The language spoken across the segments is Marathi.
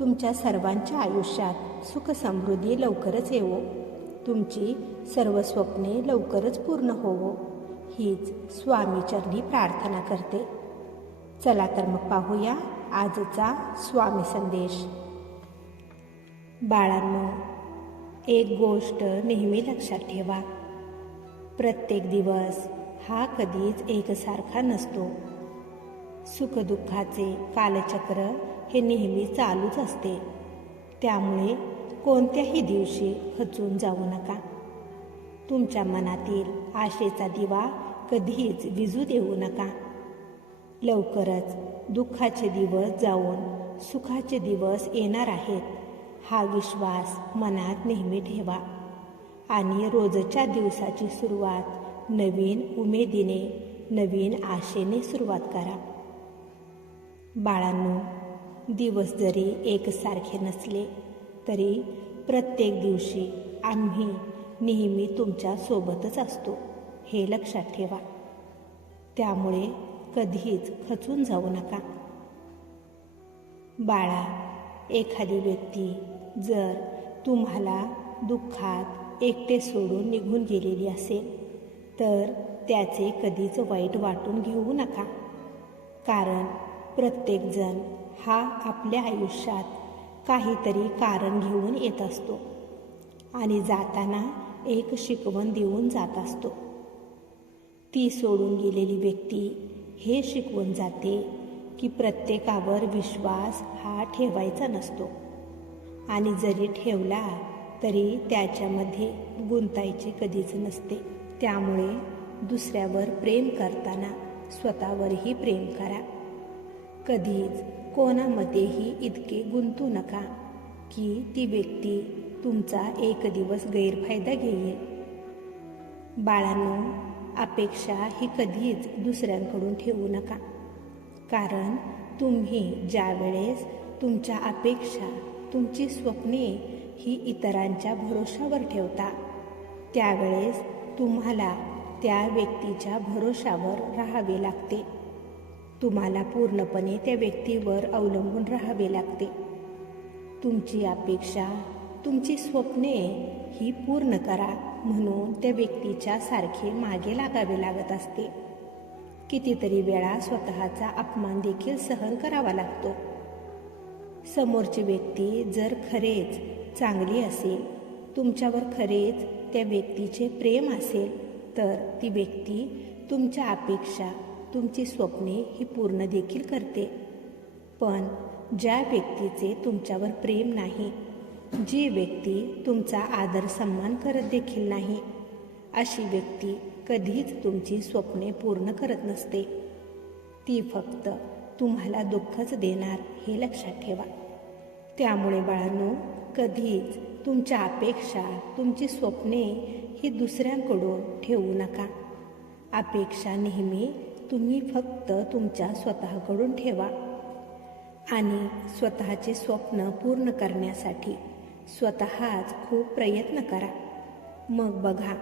तुमच्या सर्वांच्या आयुष्यात सुख समृद्धी लवकरच येवो. तुमची सर्व स्वप्ने लवकरच पूर्ण होवो. हीच स्वामीचरणी प्रार्थना करते. चला तर मग पाहूया आजचा स्वामी संदेश. बाळांनो एक गोष्ट नेहमी लक्षात ठेवा. प्रत्येक दिवस हा कधीच एकसारखा नसतो. सुखदुःखाचे कालचक्र हे नेहमी चालूच असते. त्यामुळे कोणत्याही दिवशी खचून जाऊ नका. तुमच्या मनातील आशेचा दिवा कधीच विजू देऊ नका. लवकरच दुःखाचे दिवस जाऊन सुखाचे दिवस येणार आहेत. हा विश्वास मनात नेहमी ठेवा. आणि रोजच्या दिवसाची सुरुवात नवीन उमेदीने नवीन आशेने सुरुवात करा. बाळांनो दिवस जरी एकसारखे नसले तरी प्रत्येक दिवशी आम्ही नेहमी तुमच्या सोबतच असतो हे लक्षात ठेवा. त्यामुळे कधीच खचून जाऊ नका. बाळा एखादी व्यक्ती जर तुम्हाला दुःखात एकटे सोडून निघून गेलेली असेल तर त्याचे कधीच वाईट वाटून घेऊ नका. कारण प्रत्येकजण हा आपल्या आयुष्यात काहीतरी कारण घेऊन येत असतो आणि जाताना एक शिकवण देऊन जात असतो. ती सोडून गेलेली व्यक्ती हे शिकवून जाते की प्रत्येकावर विश्वास हा ठेवायचा नसतो आणि जरी ठेवला तरी त्याच्यामध्ये गुंतायचे कधीच नसते. त्यामुळे दुसऱ्यावर प्रेम करताना स्वतःवरही प्रेम करा. कधीच कोणामध्येही इतके गुंतू नका की ती व्यक्ती तुमचा एक दिवस गैरफायदा घेईल. बाळांनो अपेक्षा ही कधीच दुसऱ्यांकडून ठेवू नका. कारण तुम्ही ज्या वेळेस तुमच्या अपेक्षा तुमची स्वप्ने ही इतरांच्या भरोशावर ठेवता त्यावेळेस तुम्हाला त्या व्यक्तीच्या भरोशावर राहावे लागते. तुम्हाला पूर्णपणे त्या व्यक्तीवर अवलंबून राहावे लागते. तुमची अपेक्षा तुमची स्वप्ने ही पूर्ण करा म्हणून त्या व्यक्तीच्या सारखे मागे लागावे लागत असते. कितीतरी वेळा स्वतःचा अपमान देखील सहन करावा लागतो. समोरची व्यक्ती जर खरेच चांगली असेल तुमच्यावर खरेच त्या व्यक्तीचे प्रेम असेल तर ती व्यक्ती तुमच्या अपेक्षा तुमची स्वप्ने ही पूर्ण देखील करते. पण ज्या व्यक्तीचे तुमच्यावर प्रेम नाही जी व्यक्ती तुमचा आदर सन्मान करत देखील नाही अशी व्यक्ती कधीच तुमची स्वप्ने पूर्ण करत नसते. ती फक्त तुम्हाला दुःखच देणार हे लक्षात ठेवा. त्यामुळे बाळांनो कधीच तुमच्या अपेक्षा तुमची स्वप्ने ही दुसऱ्यांकडून ठेवू नका. अपेक्षा नेहमी तुम्ही फक्त तुमच्या स्वतःकडून ठेवा आणि स्वतःचे स्वप्न पूर्ण करण्यासाठी स्वतःच खूप प्रयत्न करा. मग बघा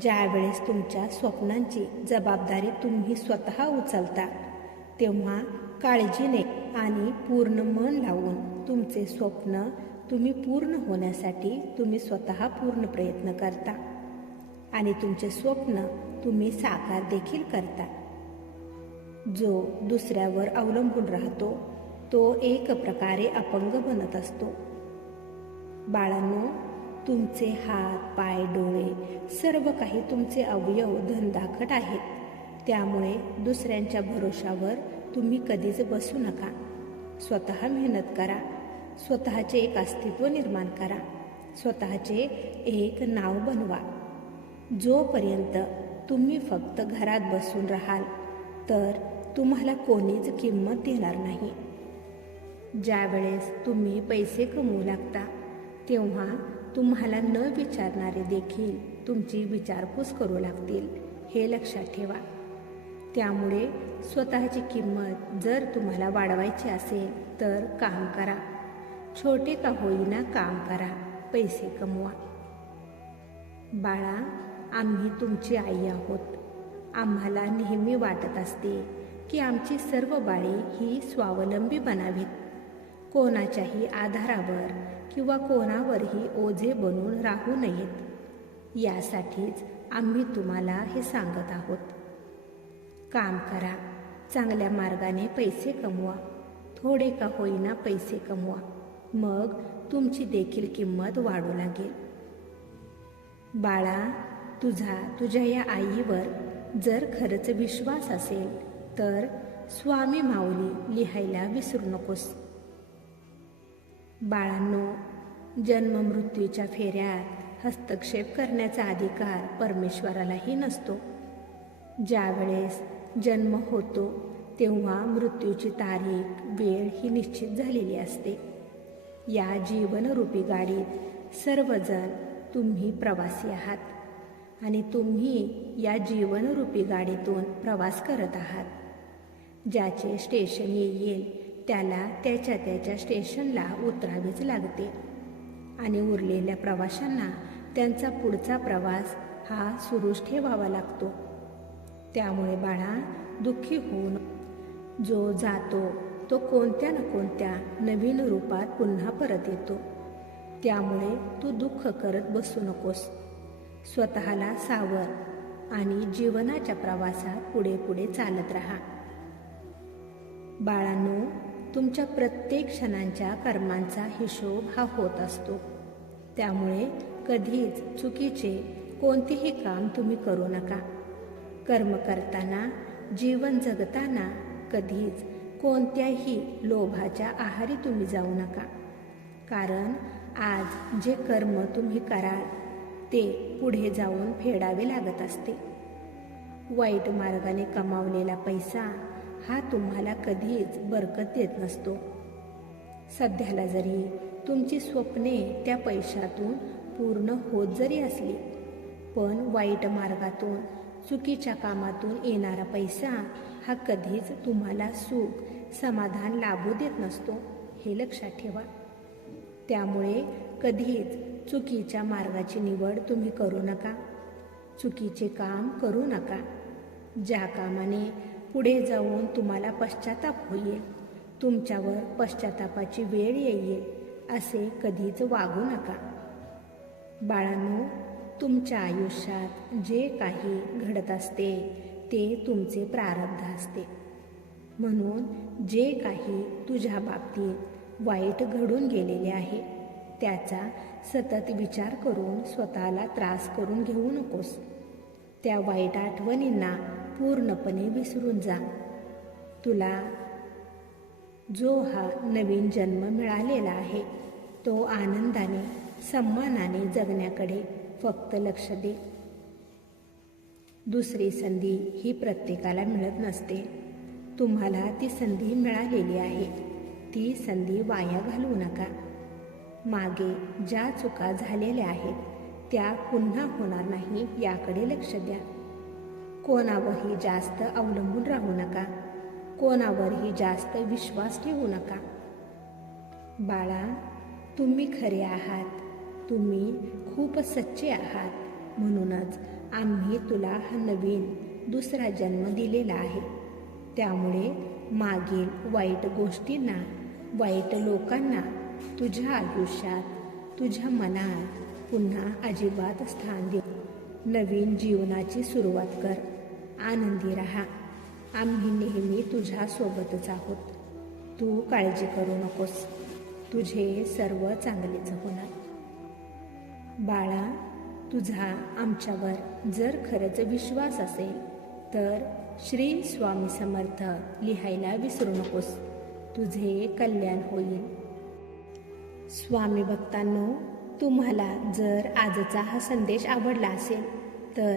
ज्यावेळेस तुमच्या स्वप्नांची जबाबदारी तुम्ही स्वतः उचलता तेव्हा काळजीने आणि पूर्ण मन लावून तुमचे स्वप्न तुम्ही पूर्ण होण्यासाठी तुम्ही स्वतः पूर्ण प्रयत्न करता आणि तुमचे स्वप्न तुम्ही साकार देखील करता. जो दुसऱ्यावर अवलंबून राहतो तो एक प्रकारे अपंग बनत असतो. बाळांनो तुमचे हात पाय डोळे सर्व काही तुमचे अवयव धनदाखट आहेत. त्यामुळे दुसऱ्यांच्या भरोशावर तुम्ही कधीच बसू नका. स्वतः मेहनत करा. स्वतःचे एक अस्तित्व निर्माण करा. स्वतःचे एक नाव बनवा. जोपर्यंत तुम्ही फक्त घरात बसून राहाल तर तुम्हाला कोणीच किंमत देणार नाही. ज्यावेळेस तुम्ही पैसे कमवू लागता तेव्हा तुम्हाला न विचारणारे देखील तुमची विचारपूस करू लागतील हे लक्षात ठेवा. त्यामुळे स्वतःची किंमत जर तुम्हाला वाढवायची असेल तर काम करा. छोटे का होईना काम करा पैसे कमवा. बाळा आम्ही तुमची आई आहोत. आम्हाला नेहमी वाटत असते की आमची सर्व बाळी ही स्वावलंबी बनावीत. कोणाच्याही आधारावर किंवा कोणावरही ओझे बनून राहू नयेत. यासाठीच आम्ही तुम्हाला हे सांगत आहोत. काम करा. चांगल्या मार्गाने पैसे कमवा. थोडे का होईना पैसे कमवा. मग तुमची देखील किंमत वाढू लागेल. बाळा तुझा तुझ्या या आईवर जर खरंच विश्वास असेल तर स्वामी माऊली लिहायला विसरू नकोस. बाळांनो जन्म मृत्यूच्या फेऱ्यात हस्तक्षेप करण्याचा अधिकार परमेश्वरालाही नसतो. ज्यावेळेस जन्म होतो तेव्हा मृत्यूची तारीख वेळ ही निश्चित झालेली असते. या जीवनरूपी गाडीत सर्वजण तुम्ही प्रवासी आहात आणि तुम्ही या जीवनरूपी गाडीतून प्रवास करत आहात. ज्याचे स्टेशन येईल त्याला त्याच्या त्याच्या स्टेशनला उतरावेच लागते. आणि उरलेल्या प्रवाशांना त्यांचा पुढचा प्रवास हा सुरूच ठेवावा लागतो. त्यामुळे बाळा दुःखी होऊन जो जातो तो कोणत्या ना कोणत्या नवीन रूपात पुन्हा परत येतो. त्यामुळे तू दुःख करत बसू नकोस. स्वतःला सावर आणि जीवनाच्या प्रवासात पुढे पुढे चालत राहा. बाळांनो तुमच्या प्रत्येक क्षणांच्या कर्मांचा हिशोब हा होत असतो. त्यामुळे कधीच चुकीचे कोणतेही काम तुम्ही करू नका. कर्म करताना जीवन जगताना कधीच कोणत्याही लोभाच्या आहारी तुम्ही जाऊ नका. कारण आज जे कर्म तुम्ही कराल ते पुढे जाऊन फेडावे लागत असते. वाईट मार्गाने कमावलेला पैसा हा तुम्हाला कधीच बरकत देत नसतो. सध्याला जरी तुमची स्वप्ने त्या पैशातून पूर्ण होत जरी असली पण वाईट मार्गातून चुकीच्या कामातून येणारा पैसा हा कधीच तुम्हाला सुख समाधान लाभू देत नसतो हे लक्षात ठेवा. त्यामुळे कधीच चुकीच्या मार्गाची निवड तुम्ही करू नका. चुकीचे काम करू नका. ज्या कामाने पुढे जाऊन तुम्हाला पश्चाताप होईल. तुमच्यावर पश्चातापाची वेळ येईल असे कधीच वागू नका. बाळांनो तुमच्या आयुष्यात जे काही घडत असते ते तुमचे प्रारब्ध असते. म्हणून जे काही तुझ्या बाबतीत वाईट घडून गेलेले आहे त्याचा सतत विचार करून स्वतःला त्रास करून घेऊ नकोस. त्या वाईट आठवणींना पूर्णपणे विसरून जा. तुला जो हा नवीन जन्म मिळालेला आहे तो आनंदाने सन्मानाने जगण्याकडे फक्त लक्ष दे. दुसरी संधी ही प्रत्येकाला मिळत नसते. तुम्हाला ती संधी मिळालेली आहे. ती संधी वाया घालवू नका. मागे ज्या चुका झालेल्या आहेत त्या पुन्हा होणार नाही याकडे लक्ष द्या. कोणावरही जास्त अवलंबून राहू नका. कोणावरही जास्त विश्वास ठेवू नका. बाळा तुम्ही खरे आहात. तुम्ही खूप सच्चे आहात. म्हणूनच आम्ही तुला हा नवीन दुसरा जन्म दिलेला आहे. त्यामुळे मागील वाईट गोष्टींना वाईट लोकांना तुझ्या आयुष्यात तुझ्या मनात पुन्हा अजिबात स्थान दे नवीन जीवनाची सुरुवात कर. आनंदी राहा. आम्ही नेहमी तुझ्या सोबतच आहोत. तू काळजी करू नकोस. तुझे सर्व चांगलेच होणार. बाळा तुझा आमच्यावर जर खरंच विश्वास असेल तर श्री स्वामी समर्थ लिहायला विसरू नकोस. तुझे कल्याण होईल. स्वामी भक्तांनो तुम्हाला जर आजचा हा संदेश आवडला असेल तर